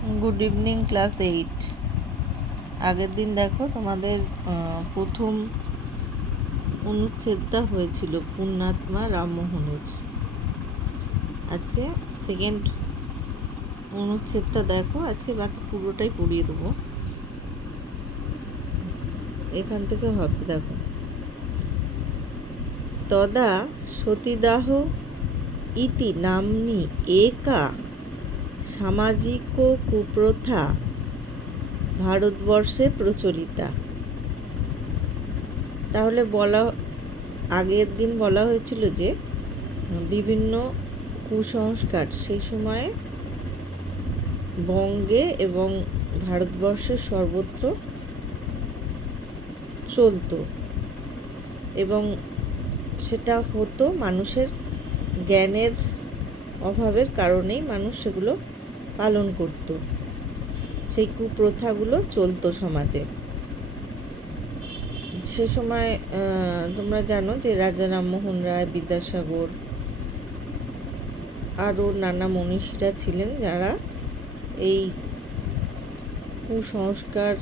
Good evening class 8। আগের দিন দেখো তোমাদের প্রথম অনুচ্ছেদটা হয়েছিল পুণ্যাত্মা রামমোহনের। আজকে সেকেন্ড অনুচ্ছেদটা দেখো, আজকে বাকি পুরোটাই পড়িয়ে দেবো। এখান থেকে হবে দেখো, তদা সতীদাহ ইতি নাম্নী একা সামাজিক কুপ্রথা ভারতবর্ষে প্রচলিতা। তাহলে আগের দিন বলা হয়েছিল যে বিভিন্ন কুসংস্কার সেই সময়ে বঙ্গে এবং ভারতবর্ষের সর্বত্র চলতো এবং সেটা হতো মানুষের জ্ঞানের অভাবের কারণেই মানুষ সেগুলো পালন করত। সেই কুপ্রথাগুলো চলতো সমাজে। সে সময় তোমরা জানো যে রাজা রামমোহন রায়, বিদ্যাসাগর আরও নানা মনীষীরা ছিলেন যারা এই কুসংস্কার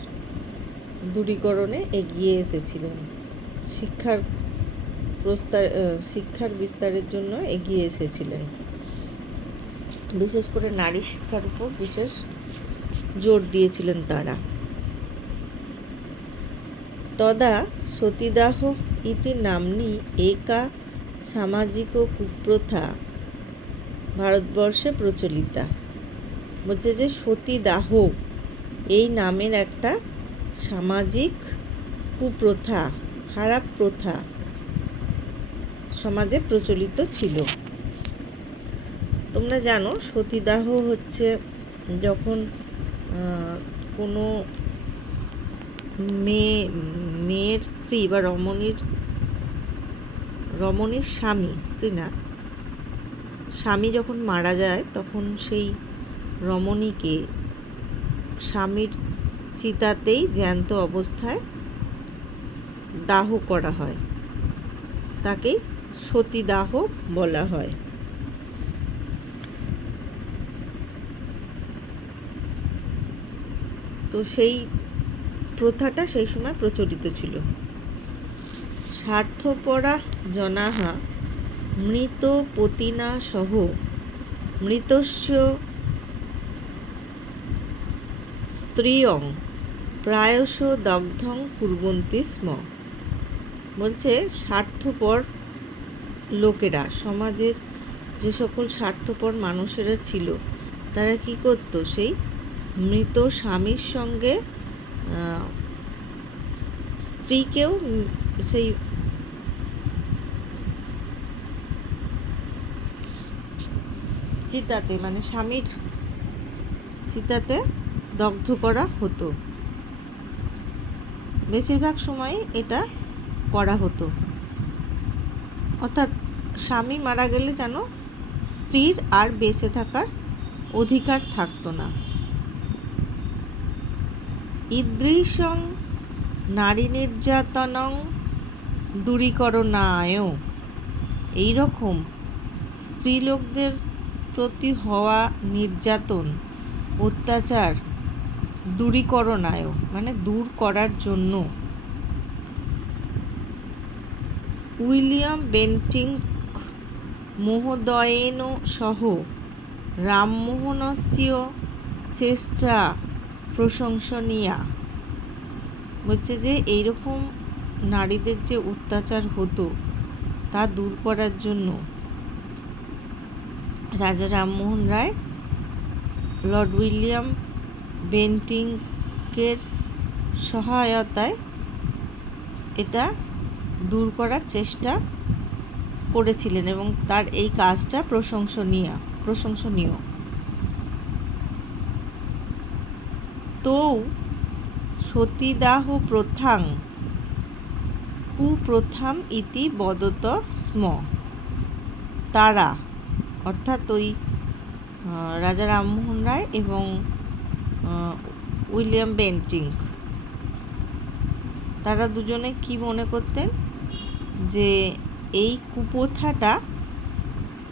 দূরীকরণে এগিয়ে এসেছিলেন, শিক্ষার বিস্তারের জন্য এগিয়ে এসেছিলেন। বিশেষ করে নারী শিক্ষার উপর বিশেষ জোর দিয়েছিলেন তারা। তদা সতীদাহ ইতি নাম্নী একা সামাজিক কুপ্রথা ভারতবর্ষে প্রচলিতা। বলছে যে সতীদাহ এই নামের একটা সামাজিক কুপ্রথা, খারাপ প্রথা সমাজে প্রচলিত ছিল। তোমরা জানো সতীদাহ হচ্ছে যখন কোনো মেয়ের স্ত্রী বা রমণীর স্বামী যখন মারা যায় তখন সেই রমণীকে স্বামীর চিতাতেই জ্যান্ত অবস্থায় দাহ করা হয়, তাকেই সতীদাহ বলা হয়। তো সেই প্রথাটা সেই সময় প্রচলিত ছিল। স্বার্থপরা জনাহা মৃত পতিনা সহ মৃতস্য স্ত্রিয়ং প্রায়শ দগ্ধং কুর্বন্তি স্ম। বলছে স্বার্থপর লোকেরা, সমাজের যে সকল স্বার্থপর মানুষেরা ছিল তারা কি করত, সেই মৃত স্বামীর সঙ্গে স্ত্রীকেও সেই চিতাতে, মানে স্বামীর চিতাতে দগ্ধ করা হতো। বেশিরভাগ সময় এটা করা হতো। অর্থাৎ স্বামী মারা গেলে যেন স্ত্রীর আর বেঁচে থাকার অধিকার থাকতো না। ঈদৃশং নারী নির্যাতনং দূরীকরণায়, এইরকম স্ত্রীলোকদের প্রতি হওয়া নির্যাতন, অত্যাচার দূরীকরণায় মানে দূর করার জন্য উইলিয়াম বেন্টিঙ্ক মহোদয়েন সহ রামমোহনস্য চেষ্টা প্রশংসনীয়া। বলছে যে এইরকম নারীদের যে অত্যাচার হতো তা দূর করার জন্য রাজা রামমোহন রায় লর্ড উইলিয়াম বেন্টিঙ্কের সহায়তায় এটা দূর করার চেষ্টা করেছিলেন এবং তার এই কাজটা প্রশংসনীয়। তো সতীদাহ প্রথাং কুপ্রথাম ইতি বদত স্ম। তারা অর্থাৎ ওই রাজা রামমোহন রায় এবং উইলিয়াম বেন্টিঙ্ক, তারা দুজনে কি মনে করতেন যে এই কুপ্রথাটা,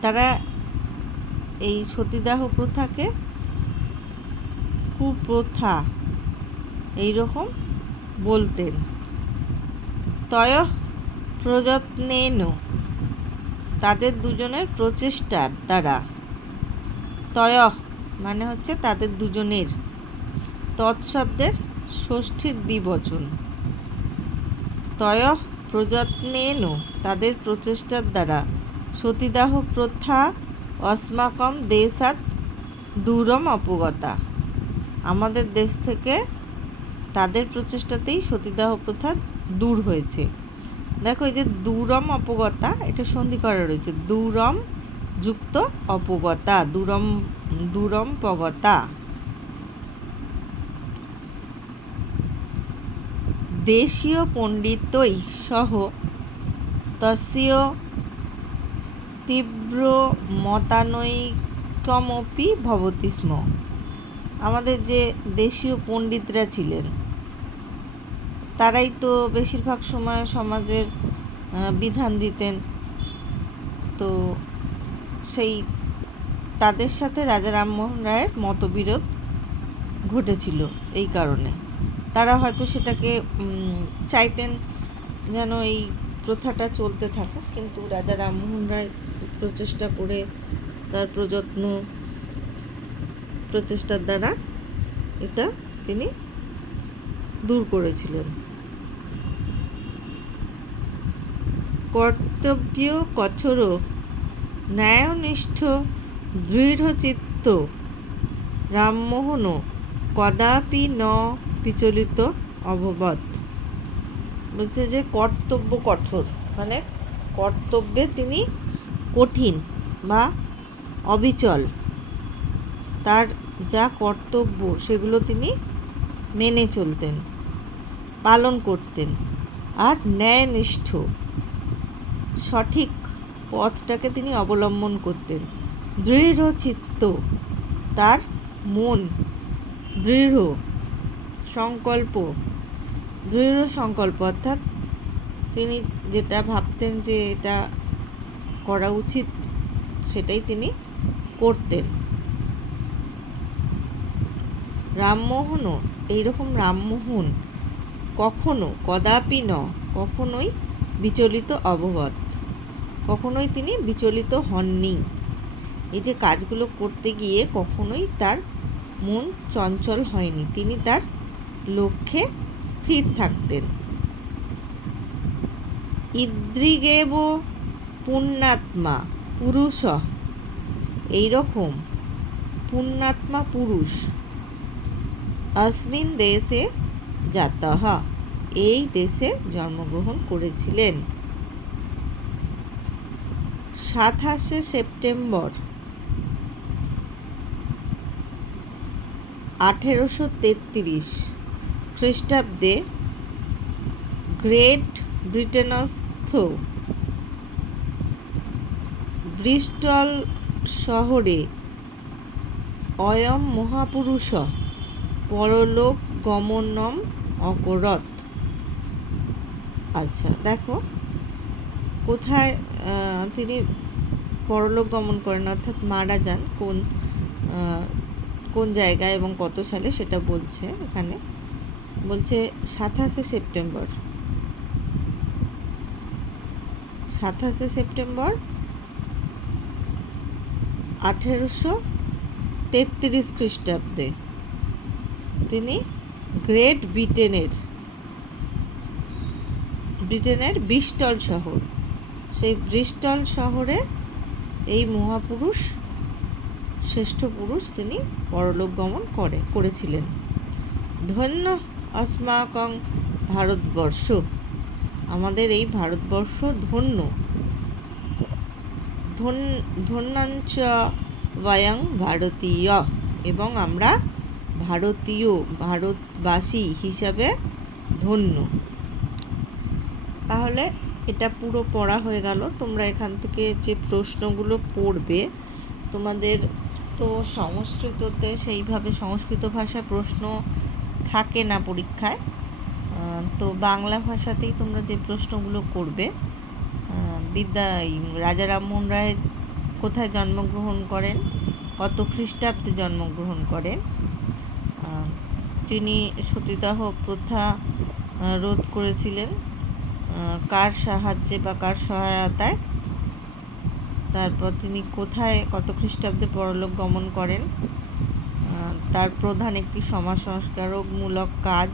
তারা এই সতীদাহ প্রথাকে কুপ্রথা এইরকম বলতেন। তয়ঃ প্রযত্নেন, তাদের দুজনের প্রচেষ্টার দ্বারা। তয়ঃ মানে হচ্ছে তাদের দুজনের, তৎশব্দের ষষ্ঠীর দ্বিবচন। তয়ঃ প্রযত্নেন, তাদের প্রচেষ্টার দ্বারা, সতীদাহ প্রথা অস্মাকম দেশাৎ দূরম অপগতা, আমাদের দেশ থেকে তাদের প্রচেষ্টাতেই সতীদাহ প্রথা দূর হয়েছে। দেখো এই যে দূরম অপগতা, এটা সন্ধি করা রয়েছে, দূরম যুক্ত অপগতা, দূরম পগতা। দেশীয় পণ্ডিতৈ সহ তস্য তীব্র মতানৈক্যমপি ভবতি স্ম, আমাদের যে দেশীয় পণ্ডিতরা ছিলেন তারাই তো বেশিরভাগ সময় সমাজের বিধান দিতেন। তো সেই তাদের সাথে রাজা রামমোহন রায়ের মতবিরোধ ঘটেছিল। এই কারণে তারা হয়তো সেটাকে চাইতেন যেন এই প্রথাটা চলতে থাকুক, কিন্তু রাজা রামমোহন রায় প্রচেষ্টা করে তার প্রচেষ্টার দ্বারা এটা তিনি দূর করেছিলেন। কর্তব্য কঠোর ন্যায়নিষ্ঠ দৃঢ়চিত্ত রামমোহন কদাপি ন বিচলিত অভবৎ, বলছে যে কর্তব্য কঠোর মানে কর্তব্যে তিনি কঠিন বা অবিচল, তার যা কর্তব্য সেগুলো তিনি মেনে চলতেন, পালন করতেন। আর ন্যায়নিষ্ঠ, সঠিক পথটাকে তিনি অবলম্বন করতেন। দৃঢ়চিত্ত, তার মন দৃঢ়, সংকল্প অর্থাৎ তিনি যেটা ভাবতেন যে এটা করা উচিত সেটাই তিনি করতেন। রামমোহনও এইরকম রামমোহন কখনো কদাপি ন, কখনোই বিচলিত অভবৎ, কখনোই তিনি বিচলিত হননি। এই যে কাজগুলো করতে গিয়ে কখনোই তার মন চঞ্চল হয়নি, তিনি তার লক্ষ্যে স্থির থাকতেন। ইদৃগেব পুণ্যাত্মা পুরুষ, এইরকম পুণ্যাত্মা পুরুষ অস্মিন দেশে জাতঃ, এই দেশে জন্মগ্রহণ করেছিলেন। 27 সেপ্টেম্বর 1833 খ্রিস্টাব্দে গ্রেট ব্রিটেনস্থ ব্রিস্টল শহরে অয়ম মহাপুরুষ পরলোক গমনম অকরৎ। আচ্ছা দেখো কোথায় তিনি পরলোক গমন করেন অর্থাৎ মারা যান, কোন জায়গায় এবং কত সালে সেটা বলছে এখানে। বলছে 27 সেপ্টেম্বর 1833 খ্রিস্টাব্দে তিনি গ্রেট ব্রিটেনের ব্রিস্টল শহর, সেই ব্রিস্টল শহরে এই মহাপুরুষ শ্রেষ্ঠ পুরুষ তিনি পরলোক গমন করেছিলেন। ধন্য অস্মাকং ভারতবর্ষ, আমাদের এই ভারতবর্ষ ধন্য। ধন্যাঞ্চ বয়ং ভারতীয়, এবং আমরা ভারতবাসী হিসাবে ধন্য। তাহলে এটা পুরো পড়া হয়ে গেল। তোমরা এখান থেকে যে প্রশ্নগুলো পড়বে, তোমাদের তো সংস্কৃততে সেইভাবে সংস্কৃত ভাষায় প্রশ্ন থাকে না পরীক্ষায়, তো বাংলা ভাষাতেই তোমরা যে প্রশ্নগুলো করবে, রাজা রামমোহন রায় কোথায় জন্মগ্রহণ করেন, কত খ্রিস্টাব্দে জন্মগ্রহণ করেন, আহ, তিনি সতীদাহ প্রথা রোধ করেছিলেন কার সাহায্যে বা কার সহায়তায়, তারপর তিনি কোথায় কত খ্রিস্টাব্দে পরলোক গমন করেন, তার প্রধান একটি সমাজ সংস্কারকমূলক কাজ,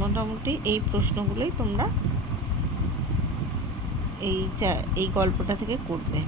মোটামুটি এই প্রশ্নগুলোই তোমরা এই গল্পটা থেকে করবে।